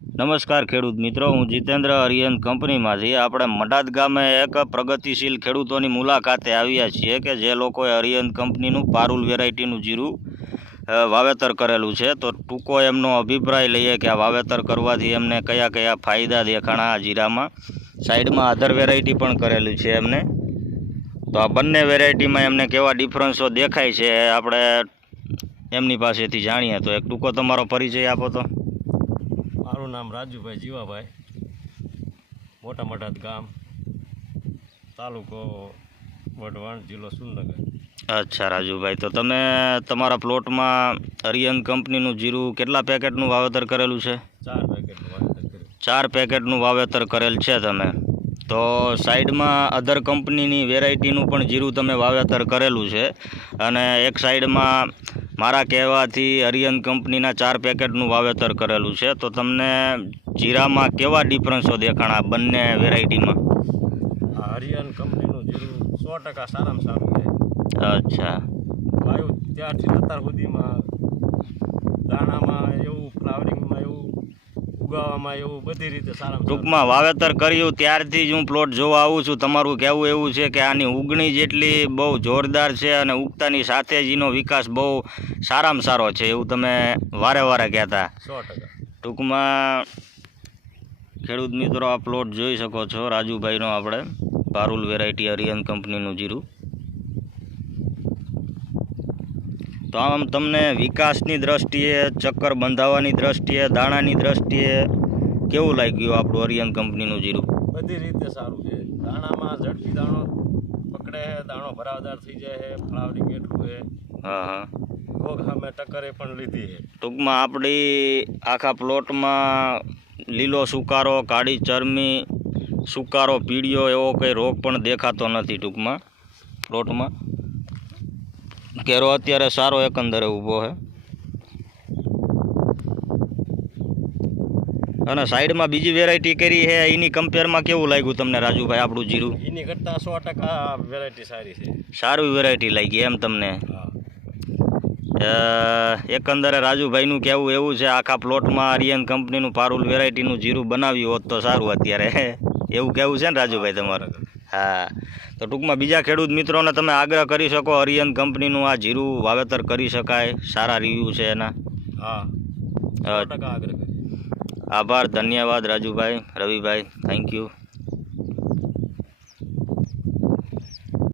નમસ્કાર ખેડૂત મિત્રો, હું જીતેન્દ્ર અરિયન કંપનીમાંથી આપણે મડાદ ગામે એક પ્રગતિશીલ ખેડૂતોની મુલાકાતે આવ્યા છીએ કે જે લોકોએ અરિયન કંપનીનું પારુલ વેરાયટીનું જીરું વાવેતર કરેલું છે. તો ટૂંકો એમનો અભિપ્રાય લઈએ કે આ વાવેતર કરવાથી એમને કયા કયા ફાયદા દેખાણા આ જીરામાં. સાઈડમાં અધર વેરાયટી પણ કરેલું છે એમને. તો આ બંને વેરાયટીમાં એમને કેવા ડિફરન્સો દેખાય છે આપણે એમની પાસેથી જાણીએ. તો એક ટૂંકો તમારો પરિચય આપો તો. મારું નામ રાજુભાઈ જીવાભાઈ, મોટા મડાદ ગામ, તાલુકો વઢવાણ, જિલ્લો સુરનગર. અચ્છા રાજુભાઈ, તો તમે તમારા પ્લોટમાં અરિયન કંપનીનું જીરું કેટલા પેકેટનું વાવેતર કરેલું છે? 4 પેકેટનું વાવેતર કર્યું. 4 પેકેટનું વાવેતર કરેલ છે તમે. તો સાઈડમાં અધર કંપનીની વેરાયટીનું પણ જીરું તમે વાવેતર કરેલું છે અને એક સાઈડમાં મારા કહેવાથી અરિયન કંપનીના 4 પેકેટનું વાવેતર કરેલું છે. તો તમને જીરામાં કેવા ડિફરન્સો દેખાણા બંને વેરાયટીમાં? આ હરિયાન કંપનીનું જીરું 100% સારામાં સારું છે. અચ્છા. વાયુ ત્યારથી અત્યાર સુધીમાં દાણામાં એવું, ફ્લાવરિંગમાં એવું, ઉગાવામાં એવું, બધી રીતે સારામાં. ટૂંકમાં વાવેતર કર્યું ત્યારથી જ હું પ્લોટ જોવા આવું છું. તમારું કહેવું એવું છે કે આની ઉગણી જેટલી બહુ જોરદાર છે અને ઉગતાની સાથે જ એનો વિકાસ બહુ સારામાં સારો છે એવું તમે વારે વારે કહેતા. 100%. ટૂંકમાં ખેડૂત મિત્રો, આ પ્લોટ જોઈ શકો છો રાજુભાઈનો, આપણે પારુલ વેરાયટી અરિયન કંપનીનું જીરું. તો આમ તમને વિકાસની દ્રષ્ટિએ, ચક્કર બંધાવવાની દ્રષ્ટિએ, દાણાની દ્રષ્ટિએ કેવું લાગ્યું આપણું અરિયન કંપનીનું જીરું? બધી રીતે સારું છે. દાણામાં ઝડપી દાણો પકડે છે, દાણો ભરાવદાર થઈ જાય છે, ફ્લાવરિંગ એટલું છે. હા. રોગ સામે ટક્કરે પણ લીધી છે. ટૂંકમાં આપણી આખા પ્લોટમાં લીલો સુકારો, કાળી ચરમી, સુકારો, પીળિયો એવો કંઈ રોગ પણ દેખાતો નથી. ટૂંકમાં પ્લોટમાં કેરો અત્યારે સારો એકંદરે ઊભો છે. અને સાઈડમાં બીજી વેરાયટી કરી છે, એની કમ્પેરમાં કેવું લાગ્યું તમને રાજુભાઈ આપણું જીરું? એની કરતાં 100% વેરાયટી સારી છે. સારી વેરાયટી લાગી એમ તમને? હા. એકંદરે રાજુભાઈનું કહેવું એવું છે આખા પ્લોટમાં અરિયન કંપનીનું પારુલ વેરાયટીનું જીરું બનાવ્યું હોત તો સારું અત્યારે, એવું કહેવું છે ને રાજુભાઈ તમારું? હા. તો ટૂંકમાં બીજા ખેડૂત મિત્રોને તમે આગ્રહ કરી શકો અરિયન કંપનીનું આ જીરું વાવેતર કરી શકાય, સારા રિવ્યૂ છે એના. હા, 100% આગ્રહ કરી. આભાર, ધન્યવાદ રાજુભાઈ, રવિભાઈ, થેન્ક યુ.